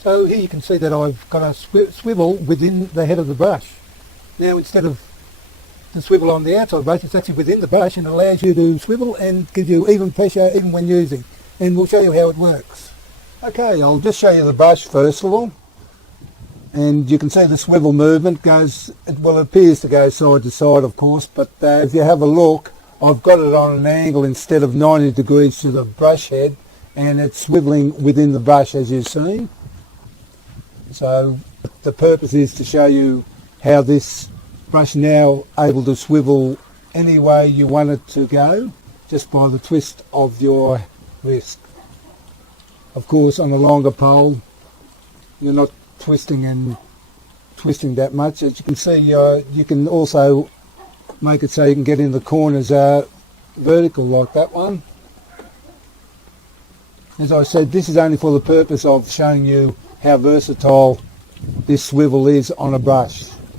So here you can see that I've got a swivel within the head of the brush. Now instead of the swivel on the outside brush, it's actually within the brush and allows you to swivel and gives you even pressure even when using. And we'll show you how it works. Okay, I'll just show you the brush first of all. And you can see the swivel movement goes, well, it appears to go side to side of course, but if you have a look, I've got it on an angle instead of 90 degrees to the brush head, and it's swiveling within the brush as you've seen. So the purpose is to show you how this brush now able to swivel any way you want it to go, just by the twist of your wrist. Of course, on a longer pole, you're not twisting that much. As you can see, you can also make it so you can get in the corners vertical like that one. As I said, this is only for the purpose of showing you how versatile this swivel is on a brush.